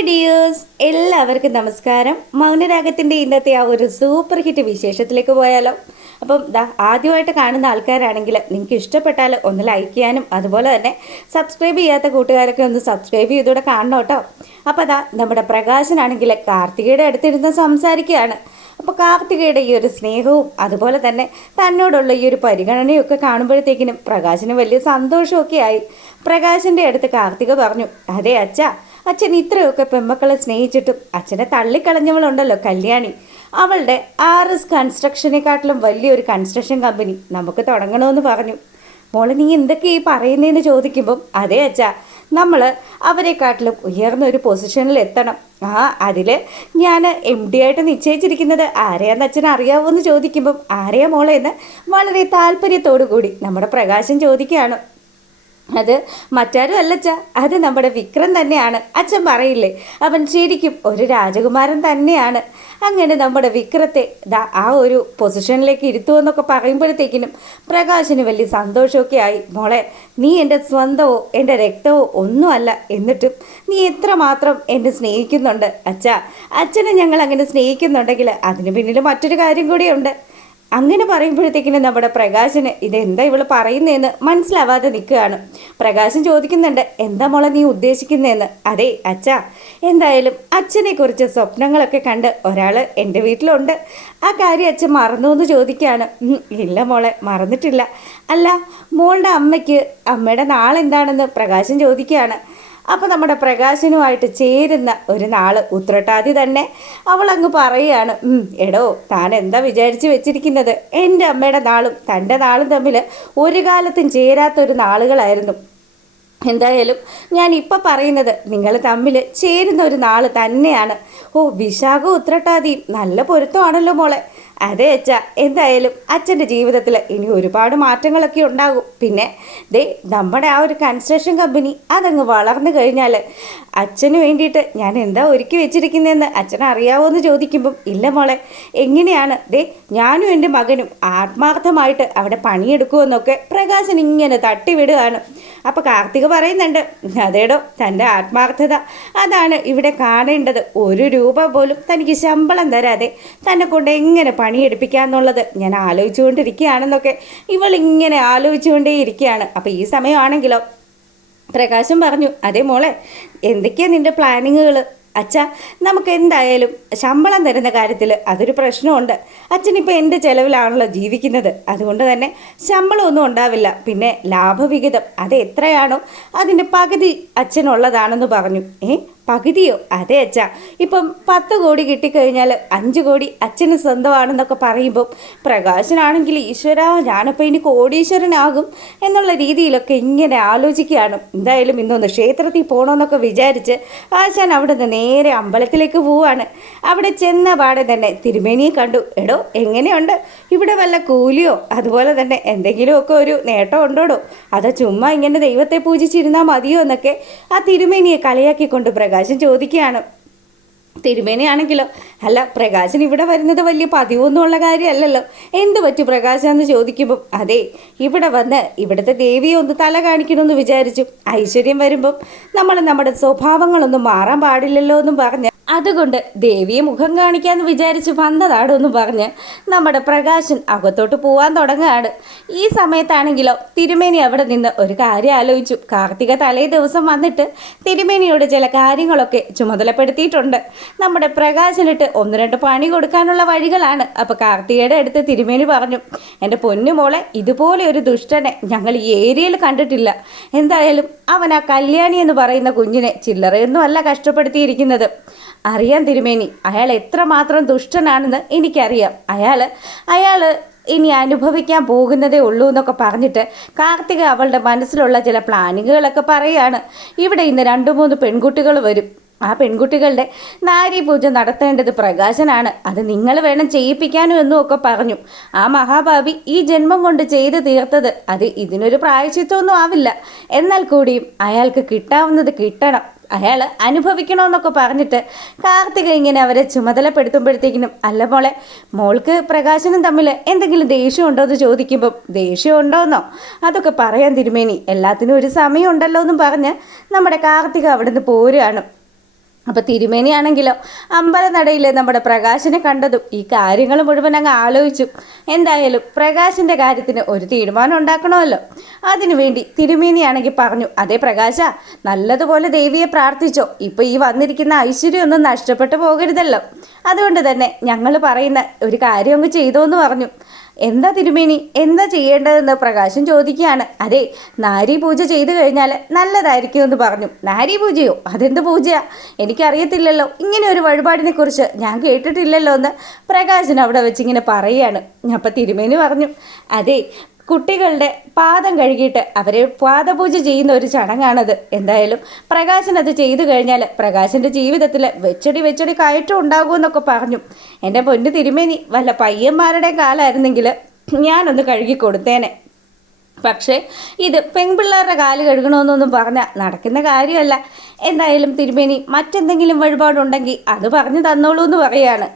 Hi dears, എല്ലാവർക്കും നമസ്കാരം. മൗനരാഗത്തിൻ്റെ ഇന്നത്തെ ആ ഒരു സൂപ്പർ ഹിറ്റ് വിശേഷത്തിലേക്ക് പോയാലോ? അപ്പം ആദ്യമായിട്ട് കാണുന്ന ആൾക്കാരാണെങ്കിൽ നിങ്ങൾക്ക് ഇഷ്ടപ്പെട്ടാൽ ഒന്ന് ലൈക്ക് ചെയ്യാനും അതുപോലെ തന്നെ സബ്സ്ക്രൈബ് ചെയ്യാത്ത കൂട്ടുകാരൊക്കെ ഒന്ന് സബ്സ്ക്രൈബ് ചെയ്തുകൂടെ കാണണം കേട്ടോ. അപ്പോൾ നമ്മുടെ പ്രകാശനാണെങ്കിൽ കാർത്തികയുടെ അടുത്തിരുന്ന് സംസാരിക്കുകയാണ്. അപ്പോൾ കാർത്തികയുടെ ഈ ഒരു സ്നേഹവും അതുപോലെ തന്നെ തന്നോടുള്ള ഈ ഒരു പരിഗണനയും ഒക്കെ കാണുമ്പോഴത്തേക്കിനും പ്രകാശന് വലിയ സന്തോഷമൊക്കെ ആയി. പ്രകാശിൻ്റെ അടുത്ത് കാർത്തിക പറഞ്ഞു, അതെ അച്ഛൻ ഇത്രയൊക്കെ പെമ്മക്കളെ സ്നേഹിച്ചിട്ടും അച്ഛനെ തള്ളിക്കളഞ്ഞവളുണ്ടല്ലോ കല്യാണി, അവളുടെ RS കൺസ്ട്രക്ഷനെക്കാട്ടിലും വലിയൊരു കൺസ്ട്രക്ഷൻ കമ്പനി നമുക്ക് തുടങ്ങണമെന്ന് പറഞ്ഞു. മോളെ നീ എന്തൊക്കെ ഈ പറയുന്നതെന്ന് ചോദിക്കുമ്പം അതെ നമ്മൾ അവരെക്കാട്ടിലും ഉയർന്ന ഒരു പൊസിഷനിൽ എത്തണം. അതിൽ ഞാൻ MD ആയിട്ട് നിശ്ചയിച്ചിരിക്കുന്നത് ആരെയാന്ന് അച്ഛൻ അറിയാവോന്ന് ചോദിക്കുമ്പം ആരെയാ മോളെ എന്ന് വളരെ താല്പര്യത്തോടു കൂടി നമ്മുടെ പ്രകാശൻ ചോദിക്കുകയാണ്. അത് മറ്റാരും അല്ലച്ച, അത് നമ്മുടെ വിക്രം തന്നെയാണ്. അച്ഛൻ പറയില്ലേ, അവൻ ശരിക്കും ഒരു രാജകുമാരൻ തന്നെയാണ്. അങ്ങനെ നമ്മുടെ വിക്രത്തെ ആ ഒരു പൊസിഷനിലേക്ക് ഇരുത്തുമെന്നൊക്കെ പറയുമ്പോഴത്തേക്കിനും പ്രകാശിന് വലിയ സന്തോഷമൊക്കെ ആയി. മോളെ, നീ എൻ്റെ സ്വന്തമോ എൻ്റെ രക്തമോ ഒന്നുമല്ല, എന്നിട്ടും നീ എത്രമാത്രം എന്നെ സ്നേഹിക്കുന്നുണ്ട് അച്ഛനെ ഞങ്ങൾ അങ്ങനെ സ്നേഹിക്കുന്നുണ്ടെങ്കിൽ അതിന് പിന്നിൽ മറ്റൊരു കാര്യം കൂടിയുണ്ട്. അങ്ങനെ പറയുമ്പോഴത്തേക്കിനും നമ്മുടെ പ്രകാശന് ഇതെന്താ ഇവൾ പറയുന്നതെന്ന് മനസ്സിലാവാതെ നിൽക്കുകയാണ്. പ്രകാശൻ ചോദിക്കുന്നുണ്ട്, എന്താ മോളെ നീ ഉദ്ദേശിക്കുന്നതെന്ന്. അതെ എന്തായാലും അച്ഛനെക്കുറിച്ച് സ്വപ്നങ്ങളൊക്കെ കണ്ട് ഒരാൾ എൻ്റെ വീട്ടിലുണ്ട്. ആ കാര്യം അച്ഛൻ മറന്നു എന്ന് ചോദിക്കുകയാണ്. ഇല്ല മോളെ, മറന്നിട്ടില്ല. അല്ല, മോളുടെ അമ്മയുടെ നാളെന്താണെന്ന് പ്രകാശൻ ചോദിക്കുകയാണ്. അപ്പോൾ നമ്മുടെ പ്രകാശനുമായിട്ട് ചേരുന്ന ഒരു നാള് ഉത്രട്ടാതി തന്നെ അവളങ്ങ് പറയുകയാണ്. എടോ, താൻ എന്താ വിചാരിച്ച് വെച്ചിരിക്കുന്നത്? എൻ്റെ അമ്മയുടെ നാളും തൻ്റെ നാളും തമ്മിൽ ഒരു കാലത്തും ചേരാത്തൊരു നാളുകളായിരുന്നു. എന്തായാലും ഞാൻ ഇപ്പം പറയുന്നത് നിങ്ങൾ തമ്മിൽ ചേരുന്ന ഒരു നാൾ തന്നെയാണ്. വിശാഖ ഉത്രട്ടാതിയും നല്ല പൊരുത്തമാണല്ലോ മോളെ. അതെ എന്തായാലും അച്ഛൻ്റെ ജീവിതത്തിൽ ഇനി ഒരുപാട് മാറ്റങ്ങളൊക്കെ ഉണ്ടാകും. പിന്നെ നമ്മുടെ ആ ഒരു കൺസ്ട്രക്ഷൻ കമ്പനി അതങ്ങ് വളർന്നു കഴിഞ്ഞാൽ അച്ഛന് വേണ്ടിയിട്ട് ഞാൻ എന്താ ഒരുക്കി വെച്ചിരിക്കുന്നതെന്ന് അച്ഛൻ അറിയാവോന്ന് ചോദിക്കുമ്പം ഇല്ല മോളെ, എങ്ങനെയാണ് ഞാനും എൻ്റെ മകനും ആത്മാർത്ഥമായിട്ട് അവിടെ പണിയെടുക്കുമെന്നൊക്കെ പ്രകാശൻ ഇങ്ങനെ തട്ടിവിടുകയാണ്. അപ്പോൾ കാർത്തിക പറയുന്നുണ്ട്, അതേടോ, തൻ്റെ ആത്മാർത്ഥത അതാണ് ഇവിടെ കാണേണ്ടത്. 1 രൂപ പോലും തനിക്ക് ശമ്പളം തരാതെ തന്നെ കൊണ്ട് എങ്ങനെ പണിയെടുപ്പിക്കാന്നുള്ളത് ഞാൻ ആലോചിച്ചുകൊണ്ടിരിക്കുകയാണെന്നൊക്കെ ഇവളിങ്ങനെ ആലോചിച്ചുകൊണ്ടേയിരിക്കുകയാണ്. അപ്പോൾ ഈ സമയമാണെങ്കിലോ പ്രകാശം പറഞ്ഞു, അതേ മോളെ, എന്തൊക്കെയാണ് നിൻ്റെ പ്ലാനിങ്ങുകൾ? നമുക്ക് എന്തായാലും ശമ്പളം തരുന്ന കാര്യത്തിൽ അതൊരു പ്രശ്നമുണ്ട്. അച്ഛനിപ്പോൾ എൻ്റെ ചിലവിലാണല്ലോ ജീവിക്കുന്നത്, അതുകൊണ്ട് തന്നെ ശമ്പളമൊന്നും ഉണ്ടാവില്ല. പിന്നെ ലാഭവിഹിതം അത് എത്രയാണോ അതിൻ്റെ പകുതി അച്ഛനുള്ളതാണെന്ന് പറഞ്ഞു. പകുതിയോ? അതെ ഇപ്പം 10 കോടി കിട്ടിക്കഴിഞ്ഞാൽ 5 കോടി അച്ഛന് സ്വന്തമാണെന്നൊക്കെ പറയുമ്പം പ്രകാശനാണെങ്കിൽ ഈശ്വര, ഞാനപ്പോൾ ഇനി കോടീശ്വരനാകും എന്നുള്ള രീതിയിലൊക്കെ ഇങ്ങനെ ആലോചിക്കുകയാണ്. എന്തായാലും ഇന്നൊന്ന് ക്ഷേത്രത്തിൽ പോകണമെന്നൊക്കെ വിചാരിച്ച് ആശാൻ അവിടെ നിന്ന് നേരെ അമ്പലത്തിലേക്ക് പോവാണ്. അവിടെ ചെന്ന പാടെ തന്നെ തിരുമേനിയെ കണ്ടു. എടോ, എങ്ങനെയുണ്ട്? ഇവിടെ വല്ല കൂലിയോ അതുപോലെ തന്നെ എന്തെങ്കിലുമൊക്കെ ഒരു നേട്ടം ഉണ്ടോടോ? അതോ ചുമ്മാ ഇങ്ങനെ ദൈവത്തെ പൂജിച്ചിരുന്നാൽ മതിയോ എന്നൊക്കെ ആ തിരുമേനിയെ കളിയാക്കിക്കൊണ്ട് പ്രകാശൻ ചോദിക്കുകയാണ്. തിരുമേനിയാണെങ്കിലോ, അല്ല, പ്രകാശൻ ഇവിടെ വരുന്നത് വലിയ പതിവൊന്നുമുള്ള കാര്യമല്ലല്ലോ, എന്ത് പറ്റി പ്രകാശാന്ന് ചോദിക്കുമ്പം അതെ, ഇവിടെ വന്ന് ഇവിടുത്തെ ദേവിയെ ഒന്ന് തല കാണിക്കണമെന്ന് വിചാരിച്ചു. ഐശ്വര്യം വരുമ്പം നമ്മൾ നമ്മുടെ സ്വഭാവങ്ങളൊന്നും മാറാൻ പാടില്ലല്ലോ എന്നും പറഞ്ഞ് അതുകൊണ്ട് ദേവിയെ മുഖം കാണിക്കാമെന്ന് വിചാരിച്ച് വന്നതാടൊന്നും പറഞ്ഞ് നമ്മുടെ പ്രകാശൻ അകത്തോട്ട് പോവാൻ തുടങ്ങുകയാണ്. ഈ സമയത്താണെങ്കിലോ തിരുമേനി അവിടെ നിന്ന് ഒരു കാര്യം ആലോചിച്ചു. കാർത്തിക തലേ ദിവസം വന്നിട്ട് തിരുമേനിയോട് ചില കാര്യങ്ങളൊക്കെ ചുമതലപ്പെടുത്തിയിട്ടുണ്ട്. നമ്മുടെ പ്രകാശനിട്ട് 1-2 പണി കൊടുക്കാനുള്ള വഴികളാണ്. അപ്പോൾ കാർത്തികയുടെ അടുത്ത് തിരുമേനി പറഞ്ഞു, എൻ്റെ പൊന്നു മോളെ, ഇതുപോലെ ഒരു ദുഷ്ടനെ ഞങ്ങൾ ഈ ഏരിയയിൽ കണ്ടിട്ടില്ല. എന്തായാലും അവൻ ആ കല്യാണി എന്ന് പറയുന്ന കുഞ്ഞിനെ ചില്ലറയൊന്നും അല്ല കഷ്ടപ്പെടുത്തിയിരിക്കുന്നത്. അറിയാം തിരുമേനി, അയാൾ എത്രമാത്രം ദുഷ്ടനാണെന്ന് എനിക്കറിയാം. അയാൾ ഇനി അനുഭവിക്കാൻ പോകുന്നതേ ഉള്ളൂ എന്നൊക്കെ പറഞ്ഞിട്ട് കാർത്തിക അവളുടെ മനസ്സിലുള്ള ചില പ്ലാനിങ്ങുകളൊക്കെ പറയുകയാണ്. ഇവിടെ ഇന്ന് 2-3 പെൺകുട്ടികൾ വരും. ആ പെൺകുട്ടികളുടെ നാരീപൂജ നടത്തേണ്ടത് പ്രകാശനാണ്. അത് നിങ്ങൾ വേണം ചെയ്യിപ്പിക്കാനും എന്നും ഒക്കെ പറഞ്ഞു. ആ മഹാഭാവി ഈ ജന്മം കൊണ്ട് ചെയ്ത് തീർത്തത് അത് ഇതിനൊരു പ്രായശ്ചിത്തമൊന്നും ആവില്ല. എന്നാൽ കൂടിയും അയാൾക്ക് കിട്ടാവുന്നത് കിട്ടണം, അയാൾ അനുഭവിക്കണമെന്നൊക്കെ പറഞ്ഞിട്ട് കാർത്തിക ഇങ്ങനെ അവരെ ചുമതലപ്പെടുത്തുമ്പോഴത്തേക്കിനും അല്ല മോൾക്ക് പ്രകാശനും തമ്മിൽ എന്തെങ്കിലും ദേഷ്യമുണ്ടോ എന്ന് ചോദിക്കുമ്പം ദേഷ്യമുണ്ടോയെന്നോ അതൊക്കെ പറയാൻ തിരുമേനി, എല്ലാത്തിനും ഒരു സമയമുണ്ടല്ലോ എന്നും പറഞ്ഞ് നമ്മുടെ കാർത്തിക അവിടെ നിന്ന് പോരുകയാണ്. അപ്പോൾ തിരുമേനിയാണെങ്കിലോ അമ്പലനടയിൽ നമ്മുടെ പ്രകാശിനെ കണ്ടതും ഈ കാര്യങ്ങൾ മുഴുവൻ അങ്ങ് ആലോചിച്ചു. എന്തായാലും പ്രകാശിൻ്റെ കാര്യത്തിന് ഒരു തീരുമാനം ഉണ്ടാക്കണമല്ലോ. അതിനുവേണ്ടി തിരുമേനിയാണെങ്കിൽ പറഞ്ഞു, അതേ പ്രകാശ, നല്ലതുപോലെ ദേവിയെ പ്രാർത്ഥിച്ചോ. ഇപ്പോൾ ഈ വന്നിരിക്കുന്ന ഐശ്വര്യം ഒന്നും നഷ്ടപ്പെട്ടു പോകരുതല്ലോ. അതുകൊണ്ട് തന്നെ ഞങ്ങൾ പറയുന്ന ഒരു കാര്യം അങ്ങ് ചെയ്തോ എന്ന് പറഞ്ഞു. എന്താ തിരുമേനി, എന്താ ചെയ്യേണ്ടതെന്ന് പ്രകാശൻ ചോദിക്കുകയാണ്. അതെ, നാരി പൂജ ചെയ്തു കഴിഞ്ഞാൽ നല്ലതായിരിക്കുമെന്ന് പറഞ്ഞു. നാരി പൂജയോ? അതെന്ത് പൂജയാ? എനിക്കറിയത്തില്ലല്ലോ, ഇങ്ങനെ ഒരു വഴിപാടിനെ കുറിച്ച് ഞാൻ കേട്ടിട്ടില്ലല്ലോ എന്ന് പ്രകാശൻ അവിടെ വെച്ചിങ്ങനെ പറയുകയാണ്. അപ്പം തിരുമേനി പറഞ്ഞു, അതെ, കുട്ടികളുടെ പാദം കഴുകിയിട്ട് അവരെ പാദപൂജ ചെയ്യുന്ന ഒരു ചടങ്ങാണത്. എന്തായാലും പ്രകാശൻ അത് ചെയ്തു കഴിഞ്ഞാൽ പ്രകാശൻ്റെ ജീവിതത്തിൽ വെച്ചടി കയറ്റം ഉണ്ടാകുമെന്നൊക്കെ പറഞ്ഞു. എൻ്റെ പൊന്നു തിരുമേനി, വല്ല പയ്യന്മാരുടെ കാലായിരുന്നെങ്കിൽ ഞാനൊന്ന് കഴുകി കൊടുത്തേനെ. പക്ഷേ ഇത് പെൺപിള്ളേരുടെ കാല് കഴുകണമെന്നൊന്നും പറഞ്ഞാൽ നടക്കുന്ന കാര്യമല്ല. എന്തായാലും തിരുമേനി മറ്റെന്തെങ്കിലും വഴിപാടുണ്ടെങ്കിൽ അത് പറഞ്ഞു തന്നോളൂ എന്ന് പറയാണ്.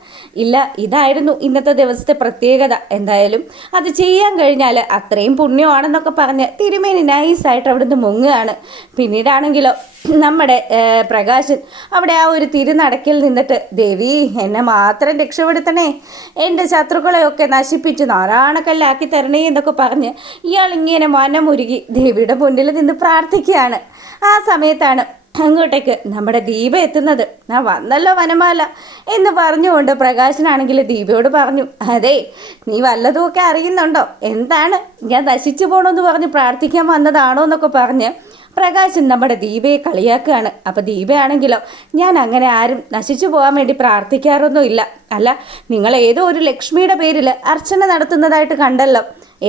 ഇല്ല, ഇതായിരുന്നു ഇന്നത്തെ ദിവസത്തെ പ്രത്യേകത. എന്തായാലും അത് ചെയ്യാൻ കഴിഞ്ഞാൽ അത്രയും പുണ്യമാണെന്നൊക്കെ പറഞ്ഞ് തിരുമേനി നൈസായിട്ട് അവിടുന്ന് മുങ്ങുകയാണ്. പിന്നീടാണെങ്കിലോ നമ്മുടെ പ്രകാശൻ അവിടെ ആ ഒരു തിരുനടക്കിൽ നിന്നിട്ട്, ദേവി എന്നെ മാത്രം രക്ഷപ്പെടുത്തണേ, എൻ്റെ ശത്രുക്കളെയൊക്കെ നശിപ്പിച്ച് നാരായണക്കല്ലാക്കി തരണേ എന്നൊക്കെ പറഞ്ഞ് ഇയാളിങ്ങനെ മനമുരുകി ദേവിയുടെ മുന്നിൽ നിന്ന് പ്രാർത്ഥിക്കുകയാണ്. ആ സമയത്താണ് അങ്ങോട്ടേക്ക് നമ്മുടെ ദീപ എത്തുന്നത്. ആ വന്നല്ലോ വനമാല എന്ന് പറഞ്ഞുകൊണ്ട് പ്രകാശനാണെങ്കിൽ ദീപയോട് പറഞ്ഞു, അതെ, നീ വല്ലതുമൊക്കെ അറിയുന്നുണ്ടോ? എന്താണ്, ഞാൻ നശിച്ചു പോകണമെന്ന് പറഞ്ഞ് പ്രാർത്ഥിക്കാൻ വന്നതാണോ എന്നൊക്കെ പറഞ്ഞ് പ്രകാശൻ നമ്മുടെ ദീപയെ കളിയാക്കുകയാണ്. അപ്പോൾ ദീപയാണെങ്കിലോ, ഞാൻ അങ്ങനെ ആരും നശിച്ചു പോകാൻ വേണ്ടി പ്രാർത്ഥിക്കാറൊന്നുമില്ല. അല്ല, നിങ്ങൾ ഏതോ ഒരു ലക്ഷ്മിയുടെ പേരിൽ അർച്ചന നടത്തുന്നതായിട്ട് കണ്ടല്ലോ.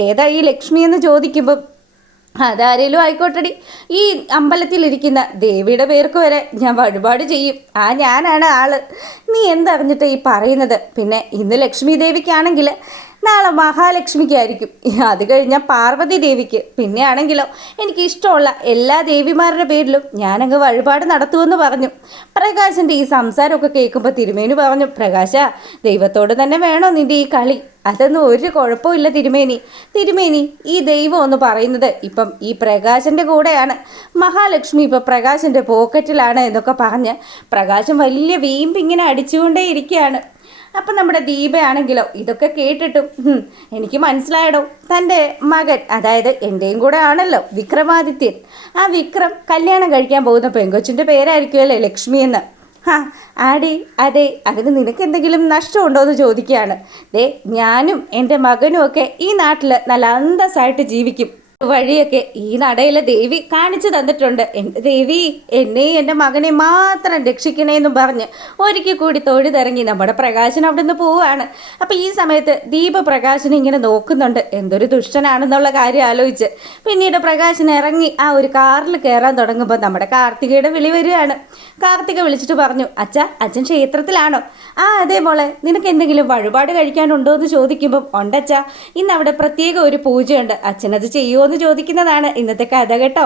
ഏതാ ഈ ലക്ഷ്മി എന്ന് ചോദിക്കുമ്പം, അതാരേലും ആയിക്കോട്ടടി, ഈ അമ്പലത്തിലിരിക്കുന്ന ദേവിയുടെ പേർക്ക് വരെ ഞാൻ വഴിപാട് ചെയ്യും. ഞാനാണ് ആള്. നീ എന്തറിഞ്ഞിട്ട് ഈ പറയുന്നത്? പിന്നെ ഇന്ന് ലക്ഷ്മി ദേവിക്കാണെങ്കിൽ നാളെ മഹാലക്ഷ്മിക്കായിരിക്കും, അത് കഴിഞ്ഞാൽ പാർവതി ദേവിക്ക്, പിന്നെ ആണെങ്കിലോ എനിക്ക് ഇഷ്ടമുള്ള എല്ലാ ദേവിമാരുടെ പേരിലും ഞാനങ്ങ് വഴിപാട് നടത്തുമെന്ന് പറഞ്ഞു. പ്രകാശൻ്റെ ഈ സംസാരമൊക്കെ കേൾക്കുമ്പോൾ തിരുമേനി പറഞ്ഞു, പ്രകാശ, ദൈവത്തോട് തന്നെ വേണോ നിൻ്റെ ഈ കളി? അതൊന്നും ഒരു കുഴപ്പമില്ല തിരുമേനി, ഈ ദൈവം എന്ന് പറയുന്നത് ഇപ്പം ഈ പ്രകാശൻ്റെ കൂടെയാണ്. മഹാലക്ഷ്മി ഇപ്പം പ്രകാശൻ്റെ പോക്കറ്റിലാണ് എന്നൊക്കെ പറഞ്ഞ് പ്രകാശം വലിയ വീമ്പിങ്ങനെ അടിച്ചുകൊണ്ടേ ഇരിക്കുകയാണ്. അപ്പം നമ്മുടെ ദീപയാണെങ്കിലോ ഇതൊക്കെ കേട്ടിട്ടും, എനിക്ക് മനസ്സിലായടോ, തൻ്റെ മകൻ, അതായത് എൻ്റെയും കൂടെ ആണല്ലോ വിക്രമാദിത്യൻ, ആ വിക്രം കല്യാണം കഴിക്കാൻ പോകുന്ന പെങ്കൊച്ചിൻ്റെ പേരായിരിക്കുമല്ലേ ലക്ഷ്മി എന്ന്. ആടി, അതെ, അതിന് നിനക്ക് എന്തെങ്കിലും നഷ്ടമുണ്ടോ എന്ന് ചോദിക്കുകയാണ്. ഞാനും എൻ്റെ മകനും ഒക്കെ ഈ നാട്ടിൽ നല്ല അന്തസ്സായിട്ട് ജീവിക്കും. വഴിയൊക്കെ ഈ നടയിലെ ദേവി കാണിച്ചു തന്നിട്ടുണ്ട്. എൻ്റെ ദേവി, എന്നെയും എൻ്റെ മകനെ മാത്രം രക്ഷിക്കണേന്നും പറഞ്ഞ് ഒരിക്കൽ കൂടി തൊഴുതിറങ്ങി നമ്മുടെ പ്രകാശൻ അവിടെ നിന്ന് പോവുകയാണ്. അപ്പോൾ ഈ സമയത്ത് ദീപ പ്രകാശനെ ഇങ്ങനെ നോക്കുന്നുണ്ട്, എന്തൊരു ദുഷ്ടനാണെന്നുള്ള കാര്യം ആലോചിച്ച്. പിന്നീട് പ്രകാശൻ ഇറങ്ങി ആ ഒരു കാറിൽ കയറാൻ തുടങ്ങുമ്പോൾ നമ്മുടെ കാർത്തികയുടെ വിളി വരികയാണ്. കാർത്തിക വിളിച്ചിട്ട് പറഞ്ഞു, അച്ഛൻ ക്ഷേത്രത്തിലാണോ? അതേ മോളെ, നിനക്ക് എന്തെങ്കിലും വഴിപാട് കഴിക്കാനുണ്ടോ എന്ന് ചോദിക്കുമ്പം, ഉണ്ടച്ചാ, ഇന്ന് അവിടെ പ്രത്യേക ഒരു പൂജയുണ്ട്, അച്ഛനത് ചെയ്യുമോ എന്ന് ചോദിക്കുന്നതാണ് ഇന്നത്തെ കഥ കേട്ടോ.